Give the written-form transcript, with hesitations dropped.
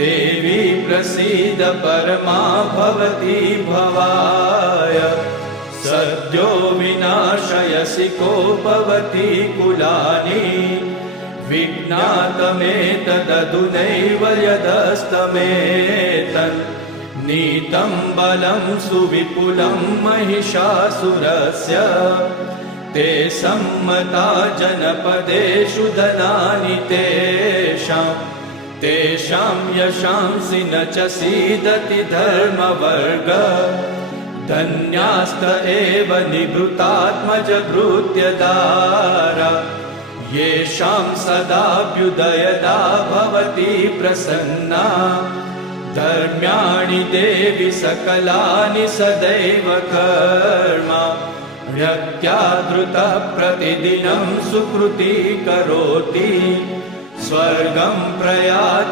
देवी प्रसीद परमा भवती भवाय सद्यो विनाशयसि कोपवती कुलानि विज्ञातमेतदधुनैव यदस्तमेतन् नीतं बलं सुविपुलं महिषासुरस्य ते सम्मता जनपदेषु धनानि तेषां यशांसि न च सीदति धर्मवर्ग धन्यास्त एव निभृतात्मजभृत्यदारा येषां सदाभ्युदयदा भवति प्रसन्ना धर्म्याणि देवि सकलानि सदैव कर्म ह्यत्यादृतः प्रतिदिनं सुकृती करोति स्वर्गं प्रयाति।